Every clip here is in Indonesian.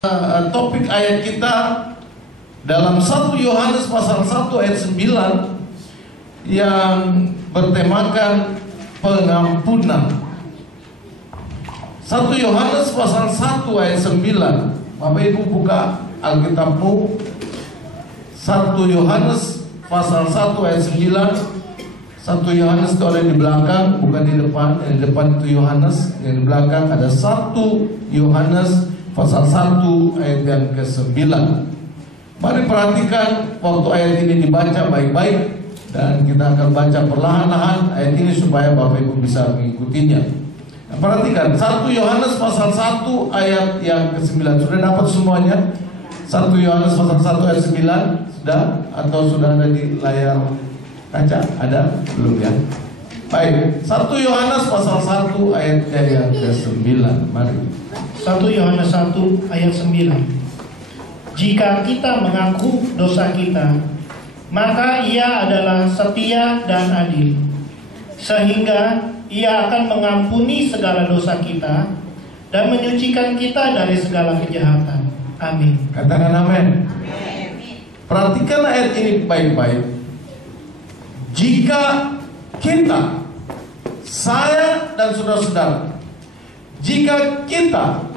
Topik ayat kita dalam 1 Yohanes pasal 1 ayat 9 yang bertemakan pengampunan. 1 Yohanes pasal 1 ayat 9. Bapak Ibu buka Alkitabmu, 1 Yohanes pasal 1 ayat 9. 1 Yohanes itu ada di belakang, bukan di depan. Yang di depan itu Yohanes, yang di belakang ada 1 Yohanes pasal 1 ayat yang ke-9. Mari perhatikan waktu ayat ini dibaca baik-baik, dan kita akan baca perlahan-lahan ayat ini supaya Bapak Ibu bisa mengikutinya. Nah, perhatikan 1 Yohanes pasal 1 ayat yang ke-9. Sudah dapat semuanya? 1 Yohanes pasal 1 ayat 9 sudah? Atau sudah ada di layar kaca? Ada? Belum ya? Baik, 1 Yohanes pasal 1 ayat yang ke-9. Mari. 1 Yohanes 1 ayat 9. Jika kita mengaku dosa kita, maka Ia adalah setia dan adil, sehingga Ia akan mengampuni segala dosa kita dan menyucikan kita dari segala kejahatan. Amin. Katakan amin. Perhatikan ayat ini baik-baik. Jika kita, saya dan saudara-saudara, jika kita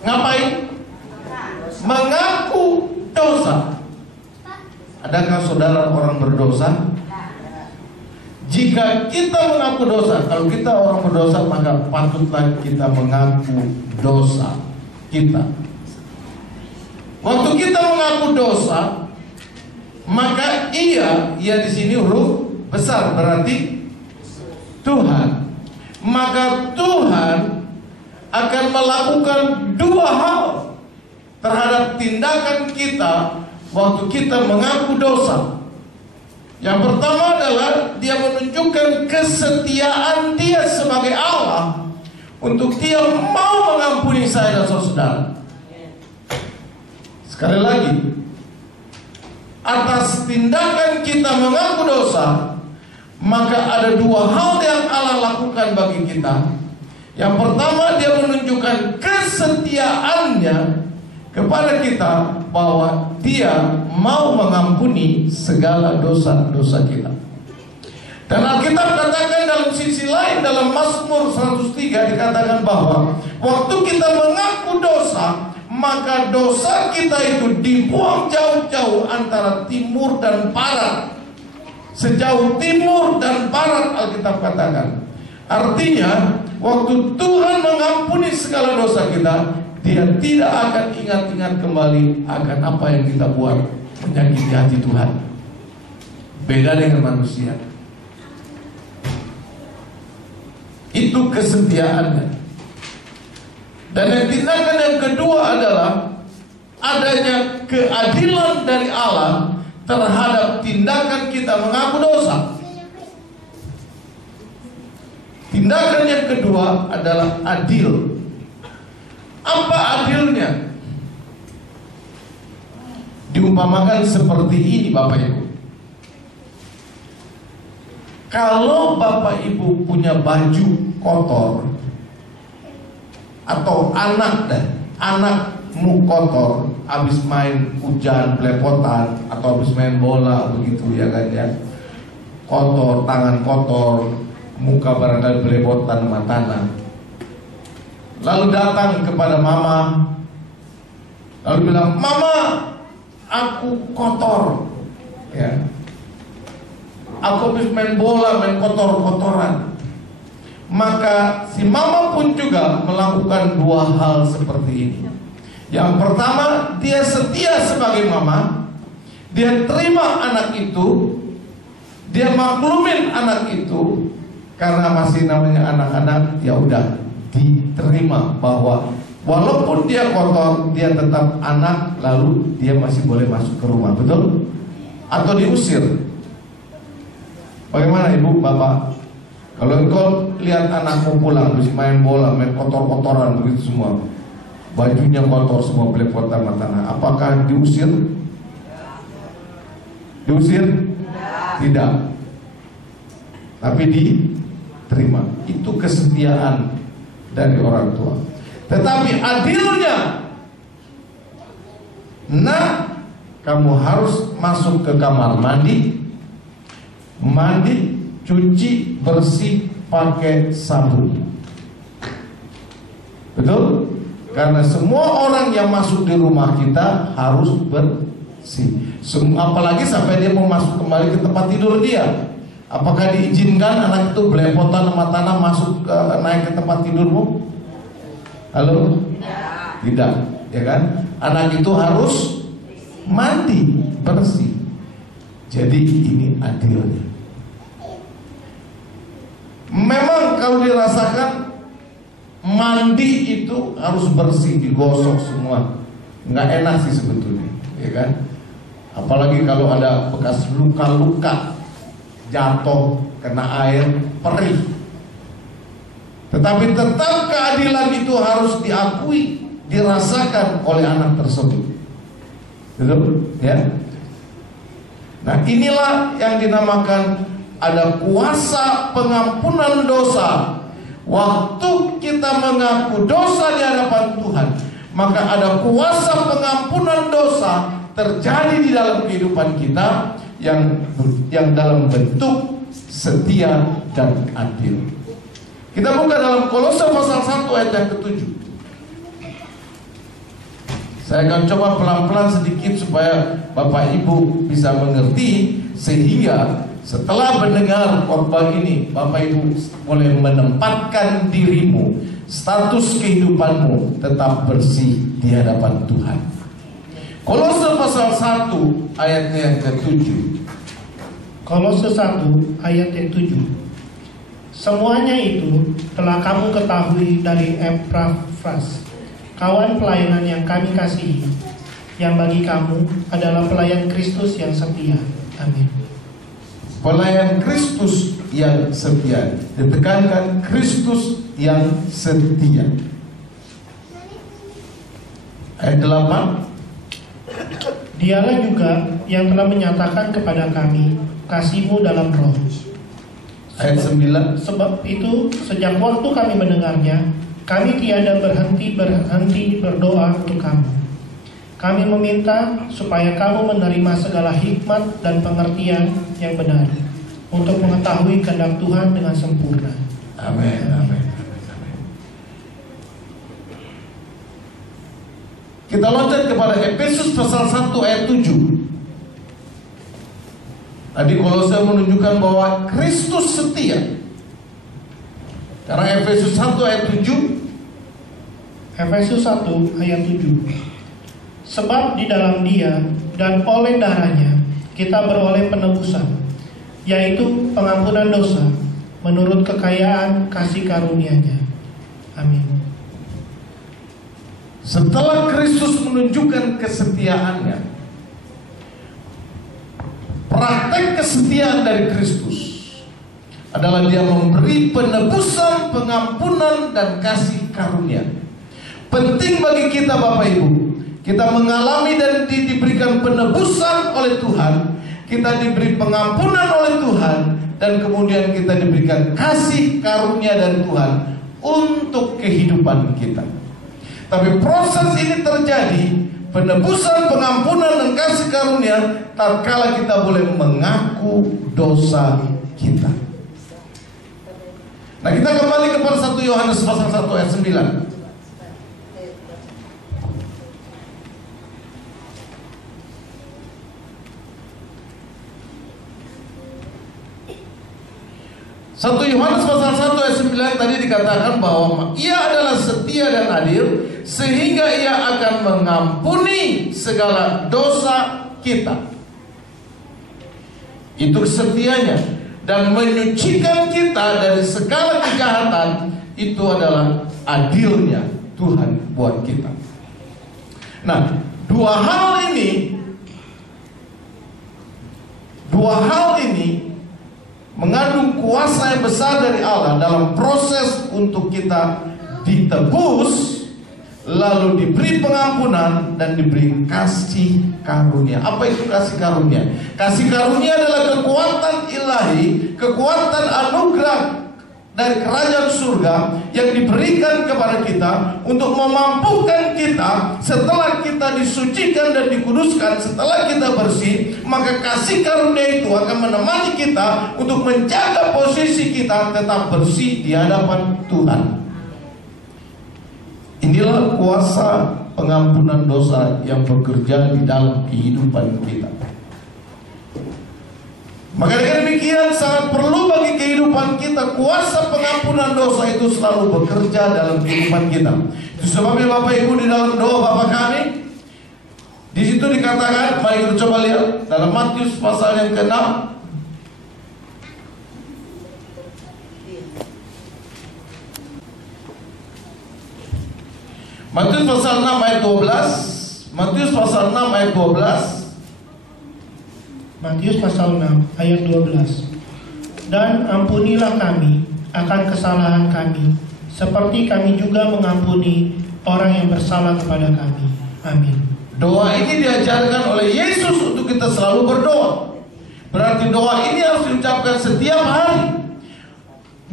ngapain? Mengaku dosa. Adakah saudara orang berdosa? Jika kita mengaku dosa, kalau kita orang berdosa, maka patutlah kita mengaku dosa kita. Waktu kita mengaku dosa, maka ia di sini huruf besar, berarti Tuhan. Maka Tuhan akan melakukan dua hal terhadap tindakan kita waktu kita mengaku dosa. Yang pertama adalah Dia menunjukkan kesetiaan Dia sebagai Allah untuk Dia mau mengampuni saya dan saudara. Sekali lagi, atas tindakan kita mengaku dosa, maka ada dua hal yang Allah lakukan bagi kita. Yang pertama, Dia menunjukkan kesetiaannya kepada kita bahwa Dia mau mengampuni segala dosa-dosa kita. Dan Alkitab katakan dalam sisi lain, dalam Mazmur 103 dikatakan bahwa waktu kita mengaku dosa, maka dosa kita itu dibuang jauh-jauh antara timur dan barat. Sejauh timur dan barat, Alkitab katakan. Artinya, waktu Tuhan mengampuni segala dosa kita, Dia tidak akan ingat-ingat kembali akan apa yang kita buat menyakiti hati Tuhan. Beda dengan manusia. Itu kesetiaannya. Dan yang tindakan yang kedua adalah adanya keadilan dari Allah terhadap tindakan kita mengaku dosa. Tindakan yang kedua adalah adil. Apa adilnya? Diumpamakan seperti ini, Bapak Ibu. Kalau Bapak Ibu punya baju kotor, atau anakmu kotor, habis main hujan, belepotan, atau habis main bola begitu ya kan ya, kotor, tangan kotor, muka barangkali belepotan sama tanah, lalu datang kepada mama, lalu bilang, "Mama, aku kotor, ya, aku habis main bola, main kotor-kotoran." Maka si mama pun juga melakukan dua hal seperti ini. Yang pertama, dia setia sebagai mama. Dia terima anak itu, dia maklumin anak itu, karena masih namanya anak-anak, ya udah diterima bahwa walaupun dia kotor, dia tetap anak, lalu dia masih boleh masuk ke rumah, betul? Atau diusir. Bagaimana Ibu, Bapak? Kalau engkau lihat anakmu pulang habis main bola, main kotor-kotoran begitu semua, bajunya kotor semua, belepotan sama tanah, apakah diusir? Diusir? Tidak. Tapi diterima. Itu kesetiaan dari orang tua. Tetapi adilnya Nah, kamu harus masuk ke kamar mandi, cuci bersih pakai sabun. Betul? Karena semua orang yang masuk di rumah kita harus bersih. Apalagi sampai dia mau masuk kembali ke tempat tidur dia. Apakah diizinkan anak itu belepotan sama tanah masuk naik ke tempat tidurmu? Halo? Tidak, ya kan? Anak itu harus mandi bersih. Jadi ini adilnya. Memang kalau dirasakan mandi itu harus bersih, digosok semua. Nggak enak sih sebetulnya, ya kan? Apalagi kalau ada bekas luka-luka, jatuh, kena air, perih. Tetapi tetap keadilan itu harus diakui, dirasakan oleh anak tersebut. Betul? Ya. Nah, inilah yang dinamakan ada kuasa pengampunan dosa. Waktu kita mengaku dosa di hadapan Tuhan, maka ada kuasa pengampunan dosa terjadi di dalam kehidupan kita yang dalam bentuk setia dan adil. Kita buka dalam Kolose pasal 1 ayat yang ke-7. Saya akan coba pelan-pelan sedikit supaya Bapak Ibu bisa mengerti, sehingga setelah mendengar khotbah ini Bapak Ibu boleh menempatkan dirimu, status kehidupanmu tetap bersih di hadapan Tuhan. Kolose pasal 1 ayatnya yang ke-7. Kolose 1 ayat yang 7. Semuanya itu telah kamu ketahui dari Epafras, kawan pelayanan yang kami kasihi, yang bagi kamu adalah pelayan Kristus yang setia. Amin. Pelayan Kristus yang setia. Ditekankan Kristus yang setia. Ayat 8. Dialah juga yang telah menyatakan kepada kami kasih-Mu dalam roh. Ayat 9. Sebab itu sejak waktu kami mendengarnya, kami tiada berhenti berdoa untuk kamu. Kami meminta supaya kamu menerima segala hikmat dan pengertian yang benar untuk mengetahui kehendak Tuhan dengan sempurna. Amin. Amin. Kita loncat kepada Efesus pasal 1 ayat 7. Tadi Kolose menunjukkan bahwa Kristus setia. Karena Efesus 1 ayat 7. Efesus 1 ayat 7. Sebab di dalam Dia dan oleh darahnya kita beroleh penebusan, yaitu pengampunan dosa menurut kekayaan kasih karunia-Nya. Amin. Setelah Kristus menunjukkan kesetiaannya, praktek kesetiaan dari Kristus adalah Dia memberi penebusan, pengampunan, dan kasih karunia. Penting bagi kita Bapak Ibu, kita mengalami dan diberikan penebusan oleh Tuhan, kita diberi pengampunan oleh Tuhan, dan kemudian kita diberikan kasih karunia dari Tuhan untuk kehidupan kita. Tapi proses ini terjadi, penebusan, pengampunan, dan kasih karunia, tatkala kita boleh mengaku dosa kita. Nah, kita kembali kepada 1 Yohanes pasal 1 ayat 9. 1 Yohanes pasal 1 ayat 9 tadi dikatakan bahwa Ia adalah setia dan adil, sehingga Ia akan mengampuni segala dosa kita. Itu setianya, dan menyucikan kita dari segala kejahatan. Itu adalah adilnya Tuhan buat kita. Nah, dua hal ini mengandung kuasa yang besar dari Allah dalam proses untuk kita ditebus, lalu diberi pengampunan dan diberi kasih karunia. Apa itu kasih karunia? Kasih karunia adalah kekuatan ilahi, kekuatan anugerah dari kerajaan surga yang diberikan kepada kita untuk memampukan kita setelah kita disucikan dan dikuduskan, setelah kita bersih, maka kasih karunia itu akan menemani kita untuk menjaga posisi kita tetap bersih di hadapan Tuhan. Inilah kuasa pengampunan dosa yang bekerja di dalam kehidupan kita. Maka dengan demikian sangat perlu bagi kehidupan kita kuasa pengampunan dosa itu selalu bekerja dalam kehidupan kita. Itu sebabnya Bapak Ibu di dalam doa Bapa kami, di situ dikatakan, mari kita coba lihat dalam Matius pasal yang ke-6. Matius pasal 6 ayat 12. Matius pasal 6 ayat 12. Matius pasal 6 ayat 12. Dan ampunilah kami akan kesalahan kami, seperti kami juga mengampuni orang yang bersalah kepada kami. Amin. Doa ini diajarkan oleh Yesus untuk kita selalu berdoa. Berarti doa ini harus diucapkan setiap hari.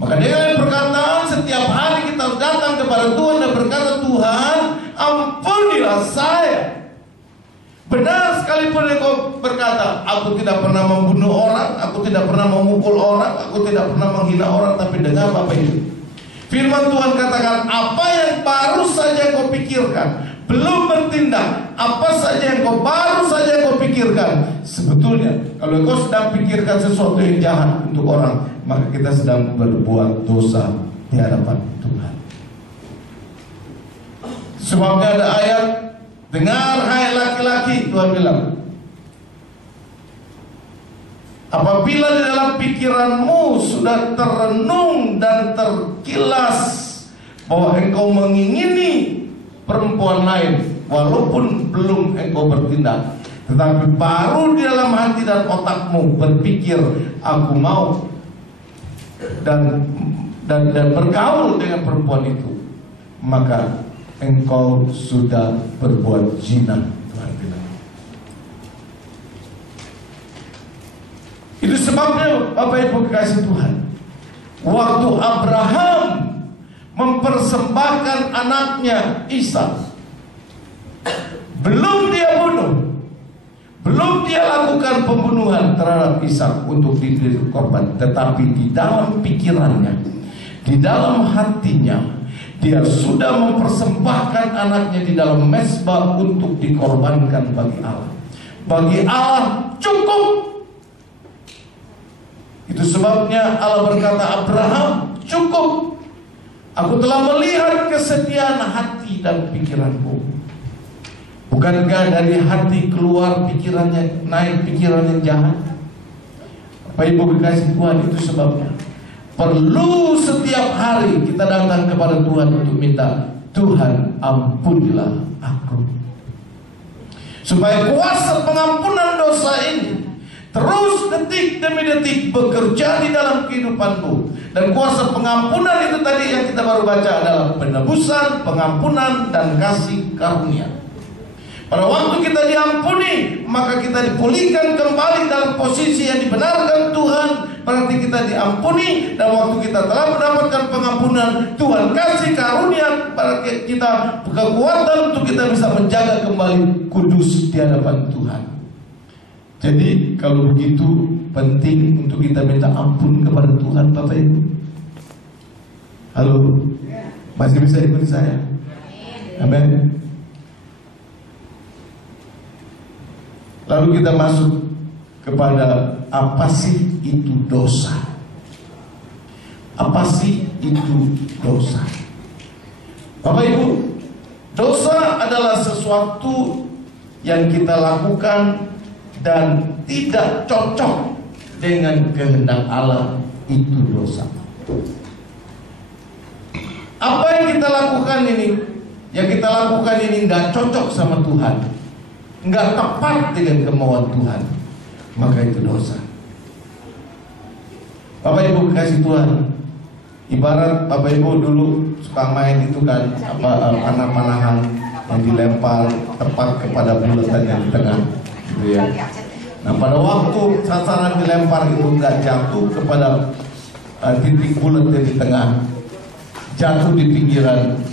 Maka dengan perkataan setiap hari kita harus datang kepada Tuhan dan berkata, Tuhan, ampunilah saya. Benar sekalipun engkau berkata, aku tidak pernah membunuh orang, aku tidak pernah memukul orang, aku tidak pernah menghina orang, tapi dengar Bapak Ibu, firman Tuhan katakan, apa yang baru saja engkau pikirkan, belum bertindak, apa saja yang kau baru saja engkau pikirkan, sebetulnya kalau engkau sedang pikirkan sesuatu yang jahat untuk orang, maka kita sedang berbuat dosa di hadapan Tuhan. Sebabnya ada ayat, dengar hai laki-laki, Tuhan bilang, apabila di dalam pikiranmu sudah terenung dan terkilas bahwa engkau mengingini perempuan lain, walaupun belum engkau bertindak, tetapi baru di dalam hati dan otakmu berpikir, aku mau dan bergaul dengan perempuan itu, maka engkau sudah berbuat zina, Tuhan bilang. Itu sebabnya Bapak Ibu kekasih Tuhan, waktu Abraham mempersembahkan anaknya Ishak, belum dia bunuh, belum dia lakukan pembunuhan terhadap Ishak untuk dijadi korban, tetapi di dalam pikirannya, di dalam hatinya, dia sudah mempersembahkan anaknya di dalam mezbah untuk dikorbankan bagi Allah. Bagi Allah cukup. Itu sebabnya Allah berkata, Abraham, cukup. Aku telah melihat kesetiaan hati dan pikiranmu. Bukankah dari hati keluar pikirannya, naik pikiran yang jahat? Bapak Ibu kekasih Tuhan, itu sebabnya perlu setiap hari kita datang kepada Tuhan untuk minta, Tuhan ampunilah aku. Supaya kuasa pengampunan dosa ini terus detik demi detik bekerja di dalam kehidupanmu. Dan kuasa pengampunan itu tadi yang kita baru baca adalah penebusan, pengampunan, dan kasih karunia. Pada waktu kita diampuni, maka kita dipulihkan kembali dalam posisi yang dibenarkan Tuhan. Berarti kita diampuni, dan waktu kita telah mendapatkan pengampunan, Tuhan kasih karunia pada kita kekuatan untuk kita bisa menjaga kembali kudus di hadapan Tuhan. Jadi kalau begitu penting untuk kita minta ampun kepada Tuhan, Bapak Ibu. Halo, masih bisa ikuti saya? Amin. Lalu kita masuk kepada apa sih itu dosa? Apa sih itu dosa? Bapak Ibu, dosa adalah sesuatu yang kita lakukan dan tidak cocok dengan kehendak Allah, itu dosa. Apa yang kita lakukan ini, nggak cocok sama Tuhan, nggak tepat dengan kemauan Tuhan, maka itu dosa. Bapak Ibu kasih Tuhan, ibarat Bapak Ibu dulu suka main itu kan, panah-panahan yang dilempar tepat kepada bulatan yang di tengah, gitu ya. Nah pada waktu sasaran dilempar itu nggak jatuh kepada titik bulat di tengah, jatuh di pinggiran